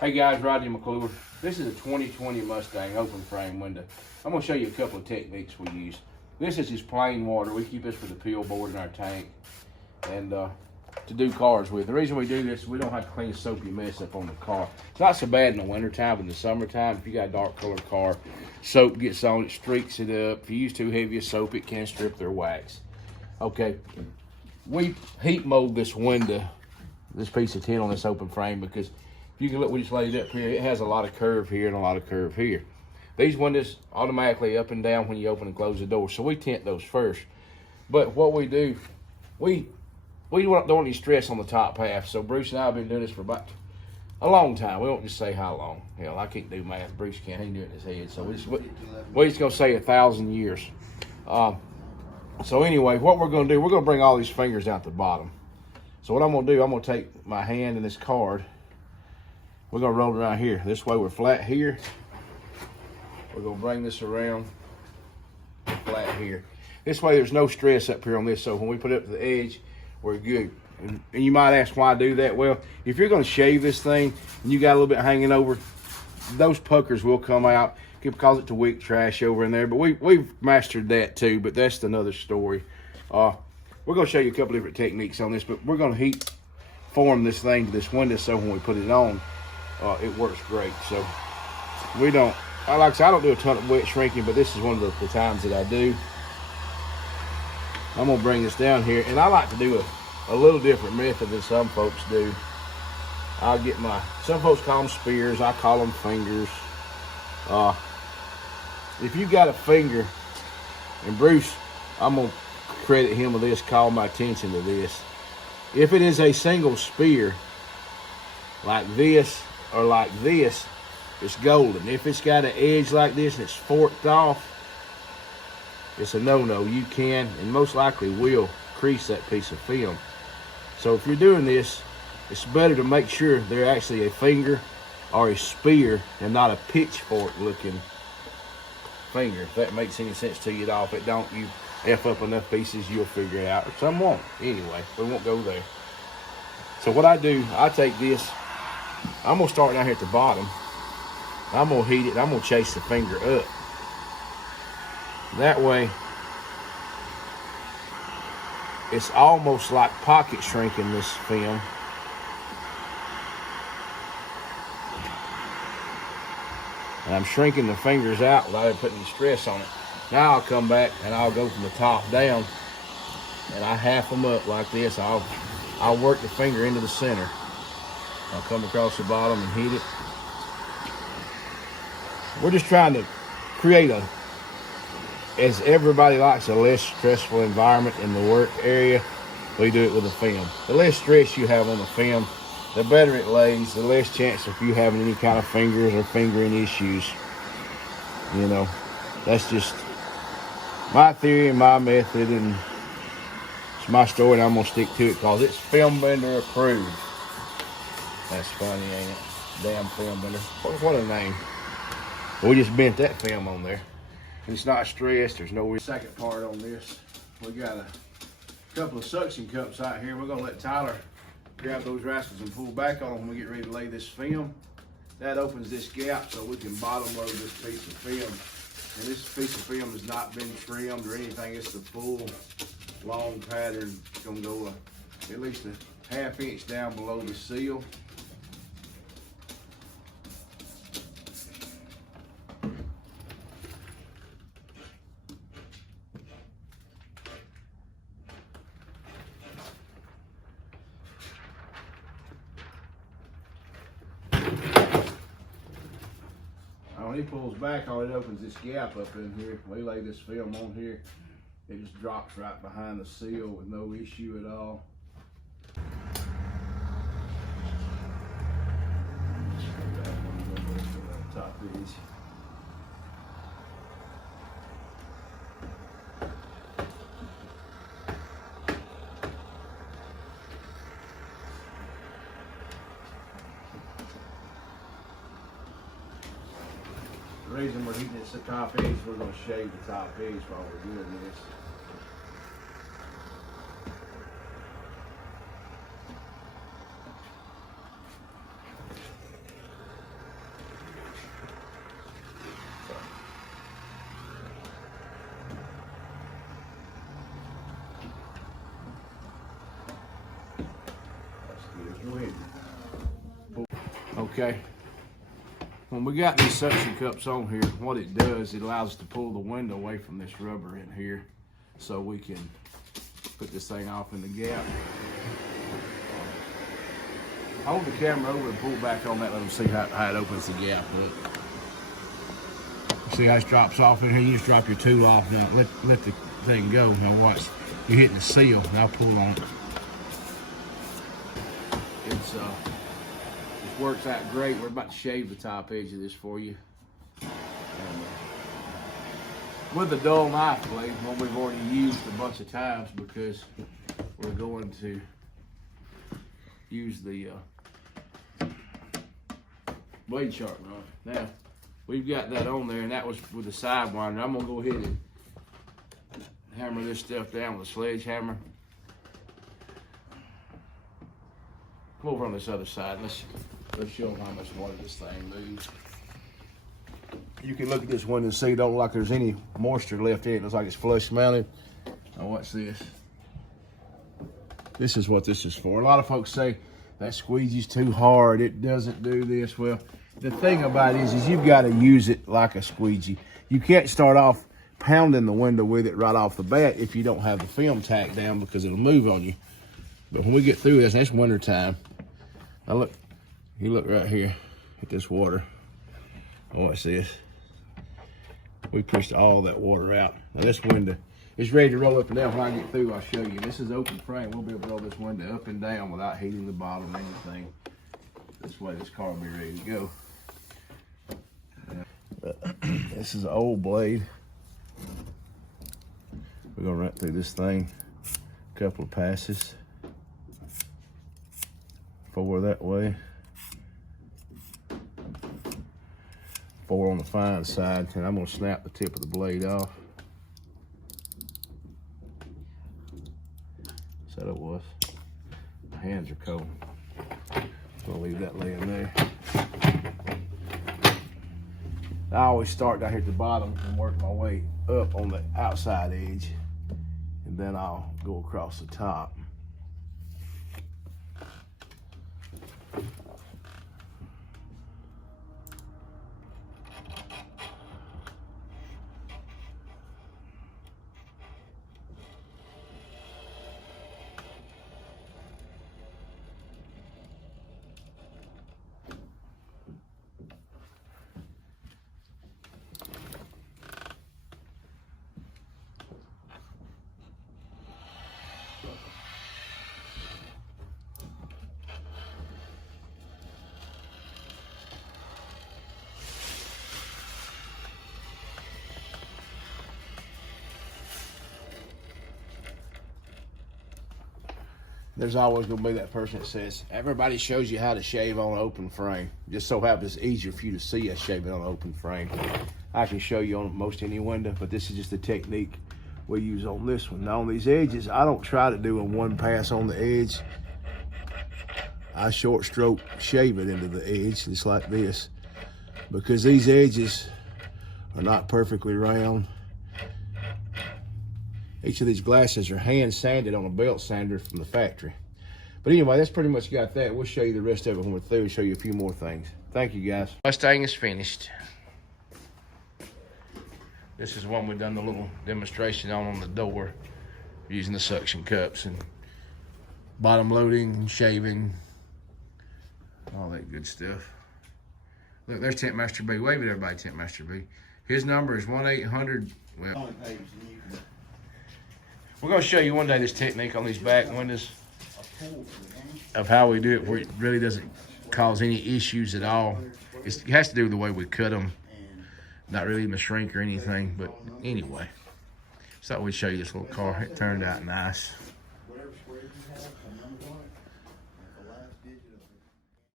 Hey guys, Rodney McClure. This is a 2020 Mustang open frame window. I'm going to show you a couple of techniques we use. This is just plain water. We keep this for the peel board in our tank and to do cars with. The reason we do this, we don't have to clean a soapy mess up on the car. It's not so bad in the winter time, but in the summertime, if you got a dark colored car, soap gets on it, streaks it up. If you use too heavy a soap, it can strip their wax. Okay, we heat mold this window, this piece of tin on this open frame, because you can look, we just laid it up here. It has a lot of curve here and a lot of curve here. These windows automatically up and down when you open and close the door, so we tint those first. But what we do, we don't want any stress on the top half. So Bruce and I have been doing this for about a long time. We won't just say how long. Hell, I can't do math. Bruce can't. He can do it in his head. So we're just gonna say 1,000 years. So anyway, what we're gonna do, we're gonna bring all these fingers down to the bottom. So what I'm gonna do, I'm gonna take my hand in this card. We're gonna roll it around here. This way we're flat here. We're gonna bring this around flat here. This way there's no stress up here on this, so when we put it up to the edge, we're good. And you might ask why I do that. Well, if you're gonna shave this thing and you got a little bit hanging over, those puckers will come out. Could cause it to wick trash over in there, but we've mastered that too, but that's another story. We're gonna show you a couple different techniques on this, but we're gonna heat form this thing to this window so when we put it on, it works great. So we don't, like I said, I don't do a ton of wet shrinking, but this is one of the times that I do. I'm gonna bring this down here, and I like to do a little different method than some folks do. I'll get some folks call them spears, I call them fingers. If you got a finger, and Bruce, I'm gonna credit him with this, call my attention to this. If it is a single spear, like this or like this, it's golden. If it's got an edge like this and it's forked off, it's a no-no. You can and most likely will crease that piece of film. So if you're doing this, it's better to make sure they're actually a finger or a spear and not a pitchfork looking finger. If that makes any sense to you at all. If it don't, you F up enough pieces, you'll figure it out. Or some won't. Anyway, we won't go there. So what I do, I take this, I'm gonna start down here at the bottom. I'm gonna heat it, I'm gonna chase the finger up. That way, it's almost like pocket shrinking this film. And I'm shrinking the fingers out without even putting any stress on it. Now I'll come back and I'll go from the top down and I half them up like this. I'll work the finger into the center. I'll come across the bottom and hit it. We're just trying to create as everybody likes, a less stressful environment in the work area. We do it with a film. The less stress you have on the film, the better it lays, the less chance of you having any kind of fingers or fingering issues. You know, that's just my theory and my method, and it's my story, and I'm gonna stick to it because it's film bender approved. That's funny, ain't it? Damn film bender. What a name. We just bent that film on there. And it's not stressed, there's no second part on this. We got a couple of suction cups out here. We're gonna let Tyler grab those rascals and pull back on them when we get ready to lay this film. That opens this gap so we can bottom load this piece of film. And this piece of film has not been trimmed or anything. It's the full long pattern. It's gonna go at least a ½ inch down below the seal. When he pulls back, all it opens this gap up in here. We lay this film on here. It just drops right behind the seal with no issue at all. Top edge. The reason we're heating this top edge, we're going to shave the top edge while we're doing this. Okay. When we got these suction cups on here, what it does, it allows us to pull the window away from this rubber in here so we can put this thing off in the gap. Hold the camera over and pull back on that, let them see how it opens the gap. Look. See how it drops off in here? You just drop your tool off now. Let the thing go. Now watch. You're hitting the seal. Now pull on it. It works out great. We're about to shave the top edge of this for you. And, with a dull knife blade, one we've already used a bunch of times because we're going to use the blade sharpener on it. Now, we've got that on there, and that was with the side winder. I'm gonna go ahead and hammer this stuff down with a sledgehammer. Come over on this other side. Let's show them how much water this thing moves. You can look at this one and see, don't look like there's any moisture left in it. It looks like it's flush mounted. Now watch this. This is what this is for. A lot of folks say that squeegee's too hard. It doesn't do this. Well, the thing about it is you've got to use it like a squeegee. You can't start off pounding the window with it right off the bat if you don't have the film tacked down because it'll move on you. But when we get through this, that's winter time. Now look, you look right here at this water. Now watch this. We pushed all that water out. Now this window is ready to roll up and down. When I get through, I'll show you. This is open frame. We'll be able to roll this window up and down without heating the bottom or anything. This way this car will be ready to go. This is an old blade. We're gonna run through this thing a couple of passes. 4 that way. 4 on the fine side, and I'm gonna snap the tip of the blade off. So it was. My hands are cold. Gonna leave that laying there. I always start down here at the bottom and work my way up on the outside edge, and then I'll go across the top. There's always gonna be that person that says, everybody shows you how to shave on an open frame. Just so happens it's easier for you to see us shaving on an open frame. I can show you on most any window, but this is just the technique we use on this one. Now on these edges, I don't try to do a one pass on the edge. I short stroke shave it into the edge, just like this, because these edges are not perfectly round. Each of these glasses are hand sanded on a belt sander from the factory. But anyway, that's pretty much got that. We'll show you the rest of it when we're through and show you a few more things. Thank you, guys. Mustang is finished. This is one we've done the little demonstration on the door using the suction cups and bottom loading and shaving, all that good stuff. Look, there's Tint Master B. Wave at everybody, Tint Master B. His number is 1-800. Well, we're going to show you one day this technique on these back windows of how we do it where it really doesn't cause any issues at all. It has to do with the way we cut them. Not really even a shrink or anything, but anyway. So I thought we'd show you this little car. It turned out nice.